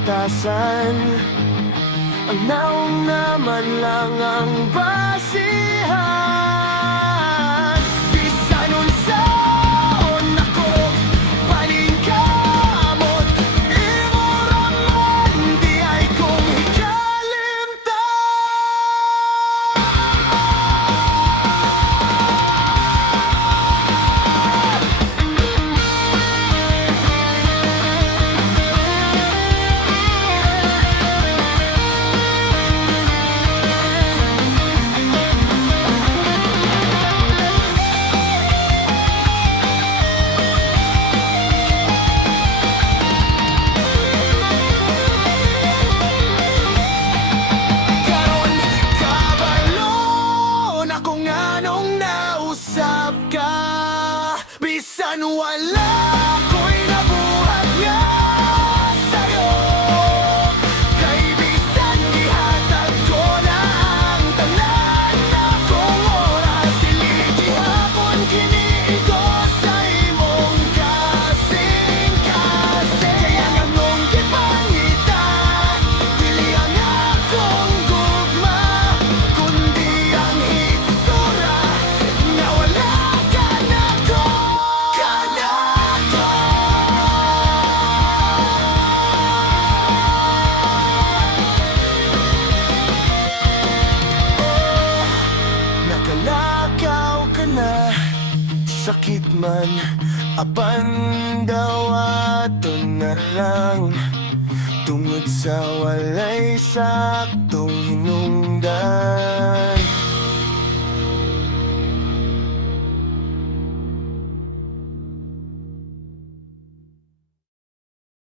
batasan. Ang nauna man lang ang basihan. Bisan unsaon ako paningkamot, imo raman di ay kong ikalimtan. Karon kabalo na kung anong nausap ka. Bisan wala ko'y nabuhat nga sa'yo. Kay bisan gihatag ko na ang tanan akong oras. Dili gihapon kiniigo sa imong kasing-kasing. Kaya nga mong gipangita, dili ang akong gugma, kundi ang hitsura nga wala ka na ko. Nakalakaw ka na, sakit man, apan daw ato na lang. Tungod sa walay saktong